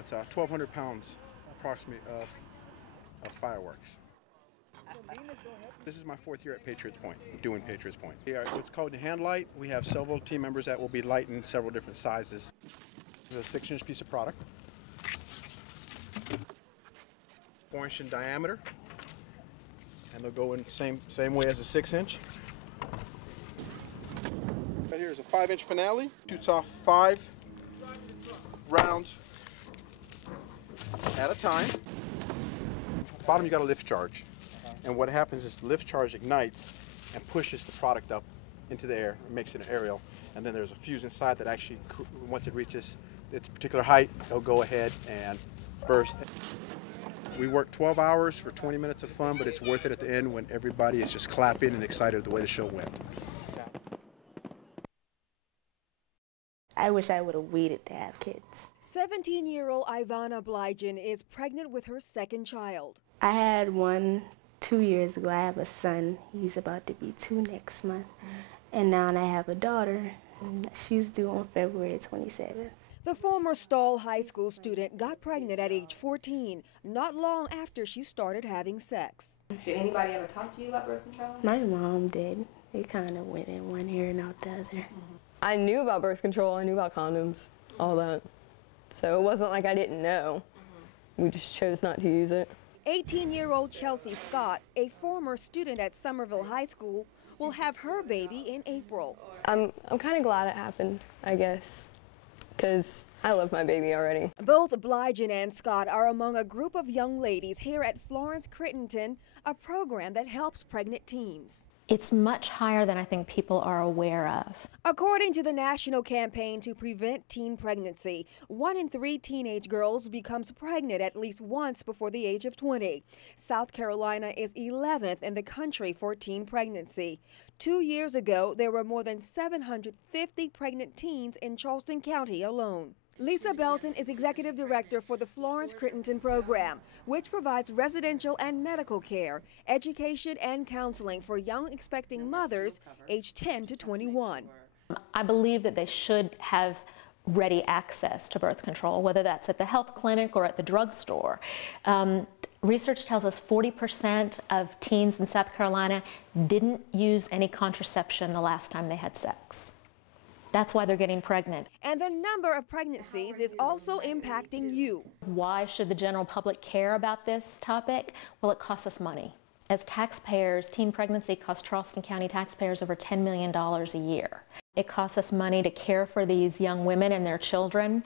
That's 1,200 pounds approximately of fireworks. This is my 4th year at Patriots Point, doing Patriots Point. We are what's called a hand light. We have several team members that will be lighting several different sizes. This is a 6-inch piece of product, 4-inch in diameter, and they'll go in the same way as a 6-inch. Right here is a 5-inch finale. Shoots off 5 rounds at a time. At the bottom you got a lift charge. And what happens is the lift charge ignites and pushes the product up into the air, and makes it an aerial. And then there's a fuse inside that actually, once it reaches its particular height, it'll go ahead and burst. We work 12 hours for 20 minutes of fun, but it's worth it at the end when everybody is just clapping and excited the way the show went. I wish I would have waited to have kids. 17-year-old Ivana Blygen is pregnant with her 2nd child. I had one 2 years ago. I have a son. He's about to be 2 next month. And now I have a daughter. And she's due on February 27th. The former Stall High School student got pregnant at age 14, not long after she started having sex. Did anybody ever talk to you about birth control? My mom did. It kind of went in one ear and out the other. I knew about birth control. I knew about condoms, all that. So it wasn't like I didn't know. We just chose not to use it. 18-year-old Chelsea Scott, a former student at Somerville High School, will have her baby in April. I'm kind of glad it happened, I guess, because I love my baby already. Both Blygen and Scott are among a group of young ladies here at Florence Crittenton, a program that helps pregnant teens. It's much higher than I think people are aware of. According to the national campaign to prevent teen pregnancy, 1 in 3 teenage girls becomes pregnant at least once before the age of 20. South Carolina is 11th in the country for teen pregnancy. 2 years ago, there were more than 750 pregnant teens in Charleston County alone. Lisa Belton is executive director for the Florence Crittenton program, which provides residential and medical care, education, and counseling for young expecting mothers aged 10 to 21. I believe that they should have ready access to birth control, whether that's at the health clinic or at the drugstore. Research tells us 40% of teens in South Carolina didn't use any contraception the last time they had sex. That's why they're getting pregnant. And the number of pregnancies is also impacting you. Why should the general public care about this topic? Well, it costs us money. As taxpayers, teen pregnancy costs Charleston County taxpayers over $10 million a year. It costs us money to care for these young women and their children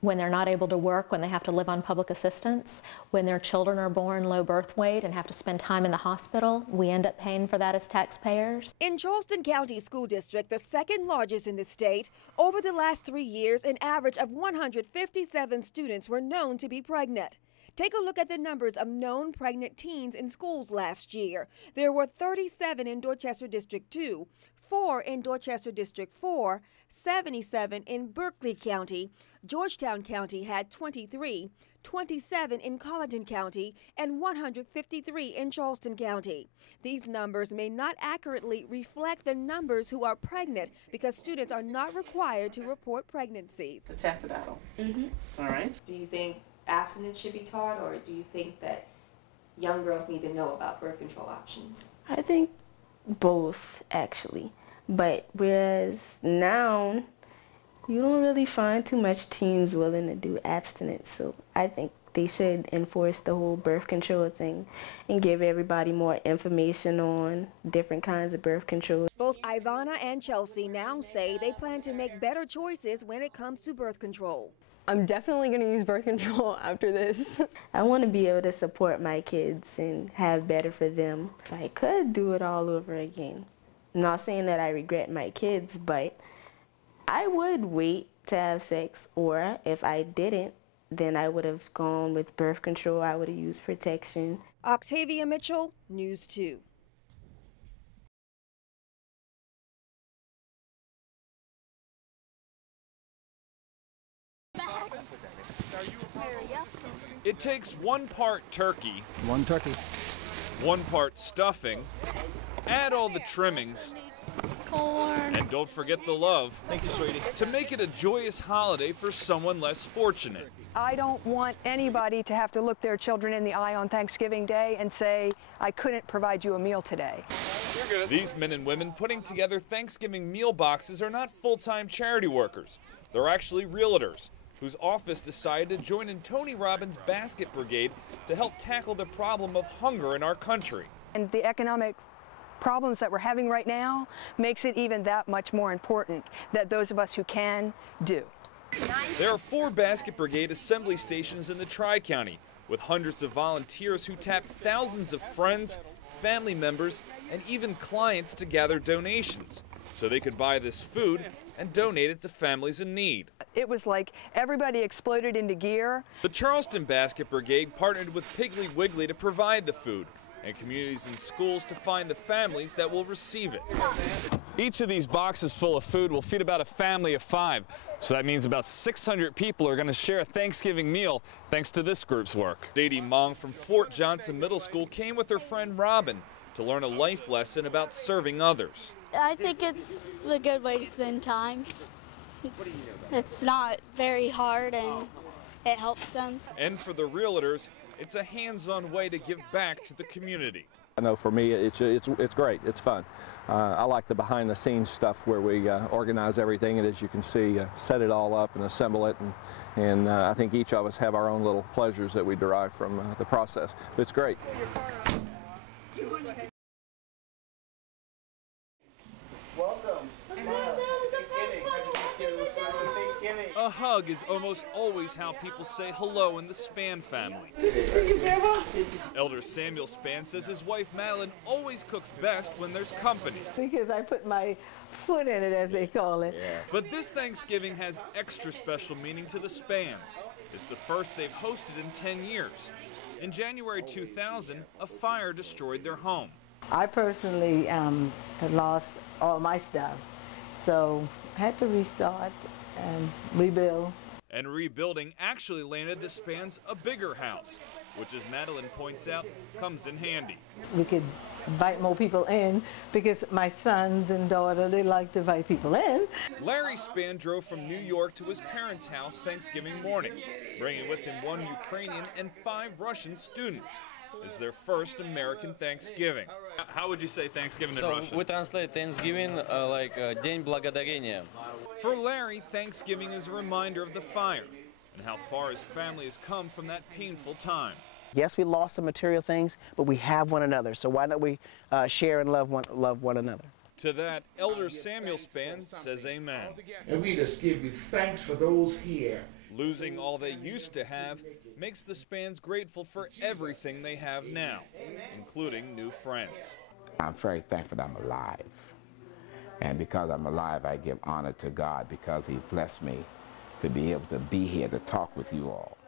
when they're not able to work, when they have to live on public assistance, when their children are born low birth weight and have to spend time in the hospital. We end up paying for that as taxpayers. In Charleston County School District, the 2nd largest in the state, over the last 3 years, an average of 157 students were known to be pregnant. Take a look at the numbers of known pregnant teens in schools last year. There were 37 in Dorchester District 2, 4 in Dorchester District 4, 77 in Berkeley County. Georgetown County had 23, 27 in Colleton County, and 153 in Charleston County. These numbers may not accurately reflect the numbers who are pregnant because students are not required to report pregnancies. It's half the battle. All right. Do you think abstinence should be taught, or do you think that young girls need to know about birth control options? I think both, actually. But whereas now, you don't really find too much teens willing to do abstinence. So I think they should enforce the whole birth control thing and give everybody more information on different kinds of birth control. Both Ivana and Chelsea now say they plan to make better choices when it comes to birth control. I'm definitely going to use birth control after this. I want to be able to support my kids and have better for them. If I could do it all over again. I'm not saying that I regret my kids, but I would wait to have sex, or if I didn't, then I would have gone with birth control. I would have used protection. Octavia Mitchell, News 2. It takes 1 part turkey, 1 turkey, 1 part stuffing, add all the trimmings, Corn. and don't forget the love. Thank you, sweetie. To make it a joyous holiday for someone less fortunate. I don't want anybody to have to look their children in the eye on Thanksgiving Day and say, I couldn't provide you a meal today. These men and women putting together Thanksgiving meal boxes are not full-time charity workers. They're actually realtors whose office decided to join in Tony Robbins' Basket Brigade to help tackle the problem of hunger in our country. And the economic problems that we're having right now makes it even that much more important that those of us who can do. There are 4 Basket Brigade assembly stations in the Tri-County with hundreds of volunteers who tap thousands of friends, family members, and even clients to gather donations so they could buy this food and donate it to families in need. It was like everybody exploded into gear. The Charleston Basket Brigade partnered with Piggly Wiggly to provide the food, and communities and schools to find the families that will receive it. Each of these boxes full of food will feed about a family of 5. So that means about 600 people are going to share a Thanksgiving meal thanks to this group's work. Sadie Mong from Fort Johnson Middle School came with her friend Robin to learn a life lesson about serving others. I think it's a good way to spend time. It's not very hard and it helps them. And for the realtors, it's a hands-on way to give back to the community. I know for me it's great, it's fun. I like the behind-the-scenes stuff where we organize everything and, as you can see, set it all up and assemble it, and I think each of us have our own little pleasures that we derive from the process. But it's great. Welcome. A hug is almost always how people say hello in the Spann family. Good to see you, Grandma. Elder Samuel Spann says his wife Madeline always cooks best when there's company. Because I put my foot in it, as they call it. Yeah. But this Thanksgiving has extra special meaning to the Spanns. It's the first they've hosted in 10 years. In January 2000, a fire destroyed their home. I personally had lost all my stuff, so I had to restart and rebuild. And rebuilding actually landed the Spanns a bigger house, which, as Madeline points out, comes in handy. We could invite more people in because my sons and daughter, they like to invite people in. Larry Spann drove from New York to his parents' house Thanksgiving morning, bringing with him 1 Ukrainian and 5 Russian students. It's their first American Thanksgiving. How would you say Thanksgiving in Russian? We translate Thanksgiving like День Благодарения. For Larry, Thanksgiving is a reminder of the fire and how far his family has come from that painful time. Yes, we lost some material things, but we have one another. So why don't we share and love one another? To that, Elder Samuel Spann says amen. And we just give you thanks for those here. Losing all they used to have makes the Spanns grateful for everything they have now, including new friends. I'm very thankful that I'm alive. And because I'm alive, I give honor to God because He blessed me to be able to be here to talk with you all.